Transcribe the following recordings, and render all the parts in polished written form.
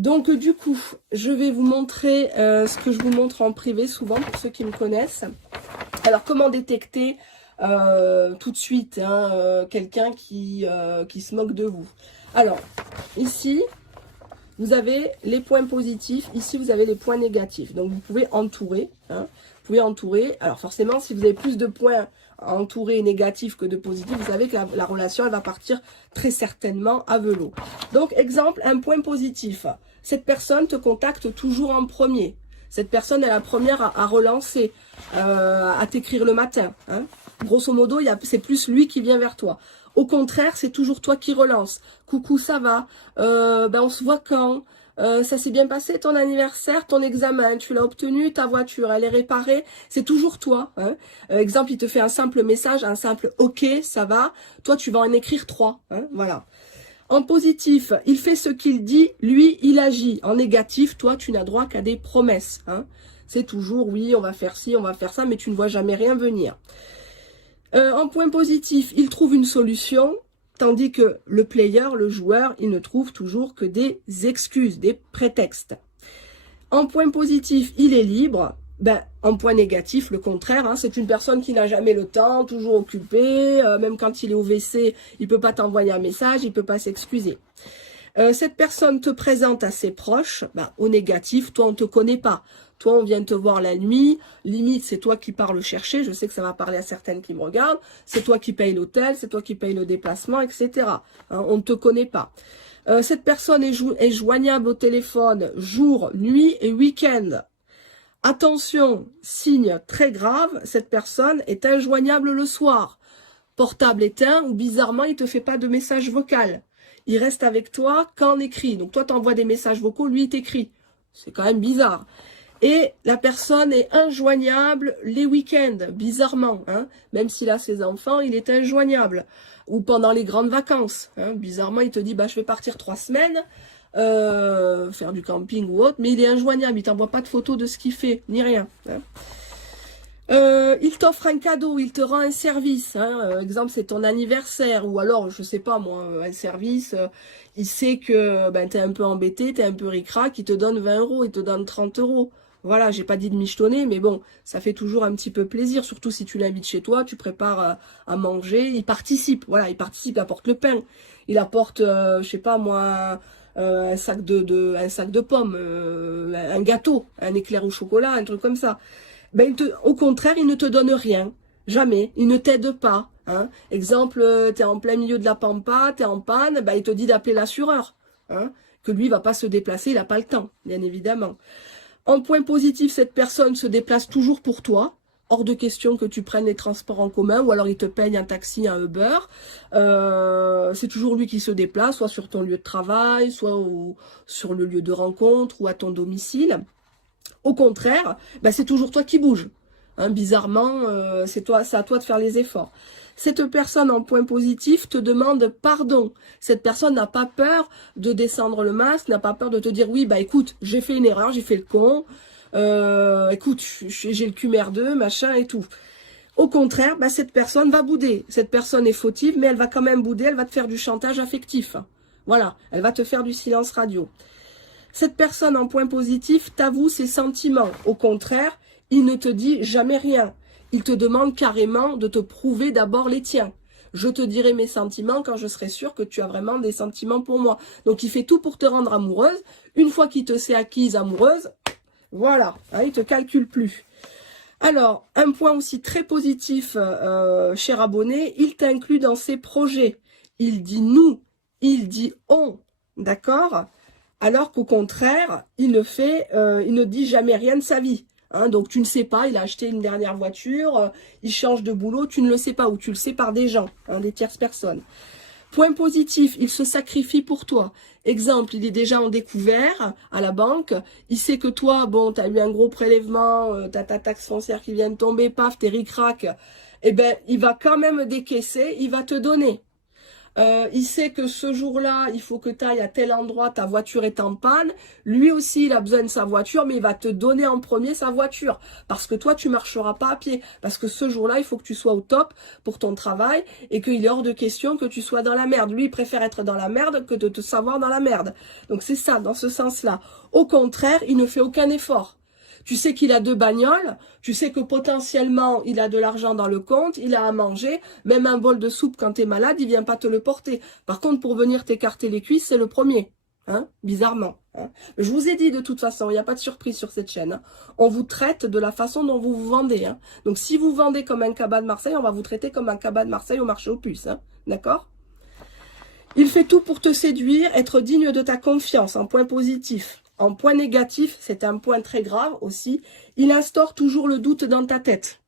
Donc du coup, je vais vous montrer ce que je vous montre en privé souvent pour ceux qui me connaissent. Alors comment détecter tout de suite quelqu'un qui se moque de vous. Alors ici, vous avez les points positifs, ici vous avez les points négatifs. Donc vous pouvez entourer, vous pouvez entourer. Alors forcément, si vous avez plus de points entourés négatifs que de positifs, vous savez que la relation elle va partir très certainement à velo. Donc exemple, un point positif. Cette personne te contacte toujours en premier. Cette personne est la première à relancer, à t'écrire le matin. Grosso modo, c'est plus lui qui vient vers toi. Au contraire, c'est toujours toi qui relance. Coucou, ça va? On se voit quand? Ça s'est bien passé ton anniversaire, ton examen, tu l'as obtenu, ta voiture, elle est réparée. C'est toujours toi. Exemple, il te fait un simple message, un simple OK, ça va. Toi, tu vas en écrire 3. Voilà. En positif, il fait ce qu'il dit, lui, il agit. En négatif, toi, tu n'as droit qu'à des promesses. C'est toujours, oui, on va faire ci, on va faire ça, mais tu ne vois jamais rien venir. En point positif, il trouve une solution, tandis que le player, le joueur, il ne trouve toujours que des excuses, des prétextes. En point positif, il est libre. En point négatif, le contraire, c'est une personne qui n'a jamais le temps, toujours occupée, même quand il est au WC, il ne peut pas t'envoyer un message, il ne peut pas s'excuser. Cette personne te présente à ses proches, au négatif, toi on ne te connaît pas. Toi on vient te voir la nuit, limite c'est toi qui pars le chercher, je sais que ça va parler à certaines qui me regardent, c'est toi qui paye l'hôtel, c'est toi qui paye le déplacement, etc. On ne te connaît pas. Cette personne est joignable au téléphone jour, nuit et week-end. Attention, signe très grave, cette personne est injoignable le soir. Portable éteint ou bizarrement, il ne te fait pas de message vocal. Il reste avec toi qu'en écrit. Donc toi, tu envoies des messages vocaux, lui, il t'écrit. C'est quand même bizarre. Et la personne est injoignable les week-ends, bizarrement. Même s'il a ses enfants, il est injoignable. Ou pendant les grandes vacances. Bizarrement, il te dit, je vais partir 3 semaines. Faire du camping ou autre, mais il est injoignable, il t'envoie pas de photos de ce qu'il fait, ni rien. Il t'offre un cadeau, il te rend un service, exemple c'est ton anniversaire, ou alors je sais pas moi, un service, il sait que t'es un peu embêté, t'es un peu ric-rac, il te donne 20 €, il te donne 30 €. Voilà, j'ai pas dit de michetonner, mais bon, ça fait toujours un petit peu plaisir, surtout si tu l'invites chez toi, tu prépares à manger, il participe, voilà, il participe, il apporte le pain, il apporte, je sais pas moi, un sac de pommes, un gâteau, un éclair au chocolat, un truc comme ça. Au contraire, il ne te donne rien, jamais, il ne t'aide pas. Exemple, tu es en plein milieu de la pampa, tu es en panne, il te dit d'appeler l'assureur, que lui, il va pas se déplacer, il n'a pas le temps, bien évidemment. En point positif, cette personne se déplace toujours pour toi. Hors de question que tu prennes les transports en commun, ou alors il te paye un taxi, un Uber. C'est toujours lui qui se déplace, soit sur ton lieu de travail, soit sur le lieu de rencontre, ou à ton domicile. Au contraire, c'est toujours toi qui bouges. Bizarrement, c'est à toi de faire les efforts. Cette personne en point positif te demande pardon. Cette personne n'a pas peur de descendre le masque, n'a pas peur de te dire oui, écoute, j'ai fait une erreur, j'ai fait le con. Écoute, j'ai le cul merdeux, machin et tout. Au contraire, cette personne va bouder. Cette personne est fautive, mais elle va quand même bouder, elle va te faire du chantage affectif. Voilà, elle va te faire du silence radio. Cette personne en point positif t'avoue ses sentiments. Au contraire, il ne te dit jamais rien. Il te demande carrément de te prouver d'abord les tiens. Je te dirai mes sentiments quand je serai sûre que tu as vraiment des sentiments pour moi. Donc il fait tout pour te rendre amoureuse. Une fois qu'il te s'est acquise amoureuse, voilà, il te calcule plus. Alors, un point aussi très positif, cher abonné, il t'inclut dans ses projets. Il dit nous, il dit on, d'accord? Alors qu'au contraire, il ne dit jamais rien de sa vie. Donc tu ne sais pas, il a acheté une dernière voiture, il change de boulot, tu ne le sais pas, ou tu le sais par des gens, des tierces personnes. Point positif, il se sacrifie pour toi. Exemple, il est déjà en découvert à la banque, il sait que toi, tu as eu un gros prélèvement, tu as ta taxe foncière qui vient de tomber, paf, t'es ric-rac, il va quand même décaisser, il va te donner. il sait que ce jour-là, il faut que tu ailles à tel endroit, ta voiture est en panne. Lui aussi, il a besoin de sa voiture, mais il va te donner en premier sa voiture. Parce que toi, tu marcheras pas à pied. Parce que ce jour-là, il faut que tu sois au top pour ton travail et qu'il est hors de question que tu sois dans la merde. Lui, il préfère être dans la merde que de te savoir dans la merde. Donc c'est ça, dans ce sens-là. Au contraire, il ne fait aucun effort. Tu sais qu'il a 2 bagnoles, tu sais que potentiellement il a de l'argent dans le compte, il a à manger, même un bol de soupe quand tu es malade, il vient pas te le porter. Par contre, pour venir t'écarter les cuisses, c'est le premier, hein, bizarrement. Hein. Je vous ai dit de toute façon, il n'y a pas de surprise sur cette chaîne. Hein. On vous traite de la façon dont vous vous vendez. Hein. Donc si vous vendez comme un cabas de Marseille, on va vous traiter comme un cabas de Marseille au marché aux puces. Hein. D'accord ? Il fait tout pour te séduire, être digne de ta confiance, en point positif. En point négatif, c'est un point très grave aussi, il instaure toujours le doute dans ta tête.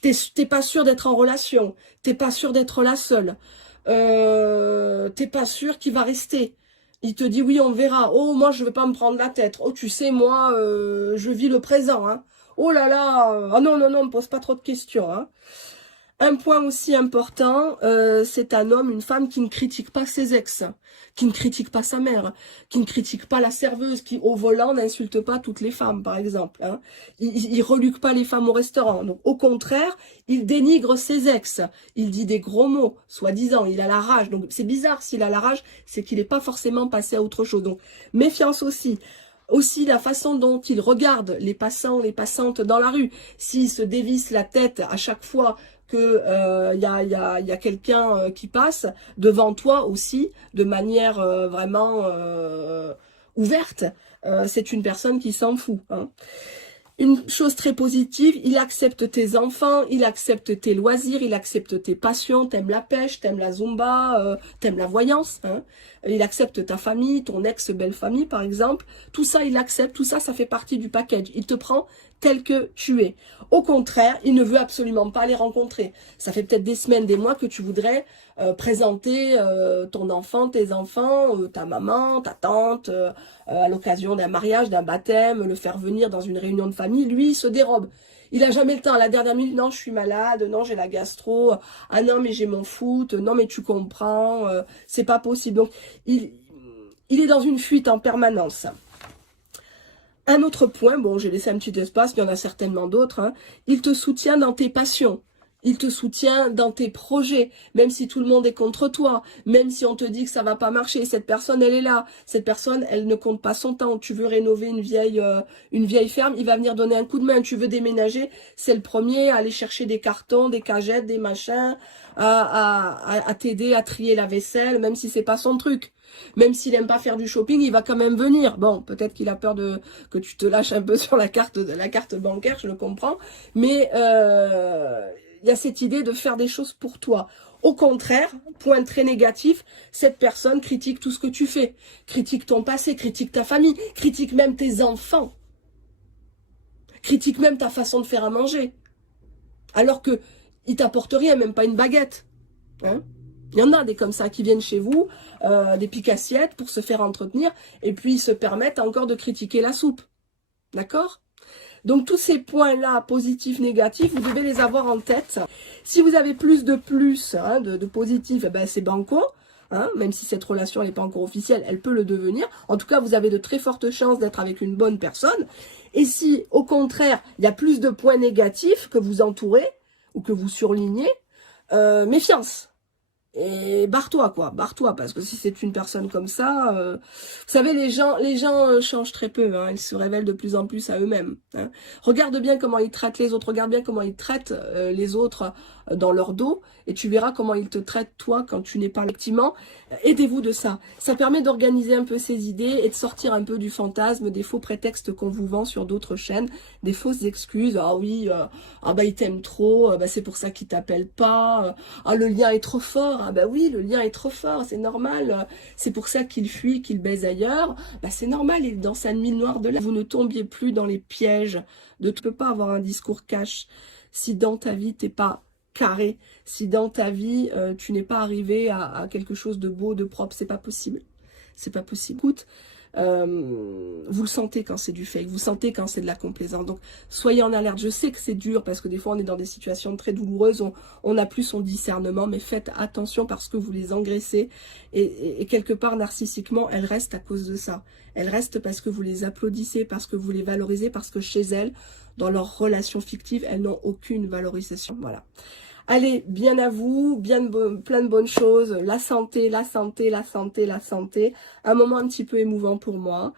T'es pas sûr d'être en relation, t'es pas sûr d'être la seule, t'es pas sûr qu'il va rester. Il te dit oui, on verra. Oh, moi, je vais pas me prendre la tête. Oh, tu sais, moi, je vis le présent. Hein. Oh là là, ah non, non, non, me pose pas trop de questions. Hein. Un point aussi important, c'est un homme, une femme qui ne critique pas ses ex, qui ne critique pas sa mère, qui ne critique pas la serveuse, qui au volant n'insulte pas toutes les femmes, par exemple. Hein. Il reluque pas les femmes au restaurant. Donc, au contraire, il dénigre ses ex. Il dit des gros mots, soi-disant, il a la rage. Donc, c'est bizarre, s'il a la rage, c'est qu'il n'est pas forcément passé à autre chose. Donc, méfiance aussi. Aussi la façon dont il regarde les passants, les passantes dans la rue. S'il se dévisse la tête à chaque fois que y a quelqu'un qui passe devant toi aussi, de manière vraiment ouverte, c'est une personne qui s'en fout. Hein. Une chose très positive, il accepte tes enfants, il accepte tes loisirs, il accepte tes passions, t'aimes la pêche, t'aimes la zumba, t'aimes la voyance, hein. Il accepte ta famille, ton ex-belle-famille par exemple, tout ça il accepte, tout ça, ça fait partie du package, il te prend tel que tu es. Au contraire, il ne veut absolument pas les rencontrer. Ça fait peut-être des semaines, des mois que tu voudrais présenter ton enfant, tes enfants, ta maman, ta tante, à l'occasion d'un mariage, d'un baptême, le faire venir dans une réunion de famille. Lui, il se dérobe. Il a jamais le temps. À la dernière minute, non, je suis malade, non, j'ai la gastro, ah non, mais j'ai mon foot, non, mais tu comprends, c'est pas possible. Donc, il est dans une fuite en permanence. Un autre point, bon, j'ai laissé un petit espace, il y en a certainement d'autres, hein, il te soutient dans tes passions. Il te soutient dans tes projets, même si tout le monde est contre toi, même si on te dit que ça va pas marcher. Cette personne, elle est là. Cette personne, elle ne compte pas son temps. Tu veux rénover une vieille ferme, il va venir donner un coup de main. Tu veux déménager, c'est le premier à aller chercher des cartons, des cagettes, des machins, à t'aider à trier la vaisselle, même si c'est pas son truc. Même s'il aime pas faire du shopping, il va quand même venir. Bon, peut-être qu'il a peur que tu te lâches un peu sur la carte bancaire, je le comprends, mais il y a cette idée de faire des choses pour toi. Au contraire, point très négatif, cette personne critique tout ce que tu fais, critique ton passé, critique ta famille, critique même tes enfants, critique même ta façon de faire à manger, alors que il t'apporte rien, même pas une baguette. Hein? Il y en a des comme ça qui viennent chez vous, des piques-assiettes pour se faire entretenir, et puis ils se permettent encore de critiquer la soupe. D'accord ? Donc tous ces points-là, positifs, négatifs, vous devez les avoir en tête. Si vous avez plus, hein, de positifs, eh ben c'est banco. Hein, même si cette relation n'est pas encore officielle, elle peut le devenir. En tout cas, vous avez de très fortes chances d'être avec une bonne personne. Et si, au contraire, il y a plus de points négatifs que vous entourez ou que vous surlignez, méfiance. Et barre-toi, quoi, barre-toi, parce que si c'est une personne comme ça, vous savez, les gens changent très peu, hein, ils se révèlent de plus en plus à eux-mêmes. Hein. Regarde bien comment ils traitent les autres, regarde bien comment ils traitent les autres dans leur dos, et tu verras comment ils te traitent, toi, quand tu n'es pas là. Effectivement, aidez-vous de ça. Ça permet d'organiser un peu ses idées et de sortir un peu du fantasme, des faux prétextes qu'on vous vend sur d'autres chaînes, des fausses excuses. Ah oui, ah bah il t'aime trop, bah c'est pour ça qu'il t'appelle pas, ah le lien est trop fort, ah bah oui, le lien est trop fort, c'est normal, c'est pour ça qu'il fuit, qu'il baise ailleurs, bah c'est normal, il est dans sa nuit noire de là. Vous ne tombiez plus dans les pièges de tu peux pas avoir un discours cash si dans ta vie t'es pas carré, si dans ta vie tu n'es pas arrivé à quelque chose de beau, de propre, c'est pas possible. C'est pas possible. Écoute, Vous le sentez quand c'est du fake, vous sentez quand c'est de la complaisance. Donc soyez en alerte. Je sais que c'est dur parce que des fois on est dans des situations très douloureuses, on n'a plus son discernement, mais faites attention parce que vous les engraissez. Et quelque part narcissiquement, elles restent à cause de ça. Elles restent parce que vous les applaudissez, parce que vous les valorisez, parce que chez elles, dans leurs relations fictives, elles n'ont aucune valorisation. Voilà. Allez, bien à vous, plein de bonnes choses, la santé, la santé, la santé, la santé. Un moment un petit peu émouvant pour moi.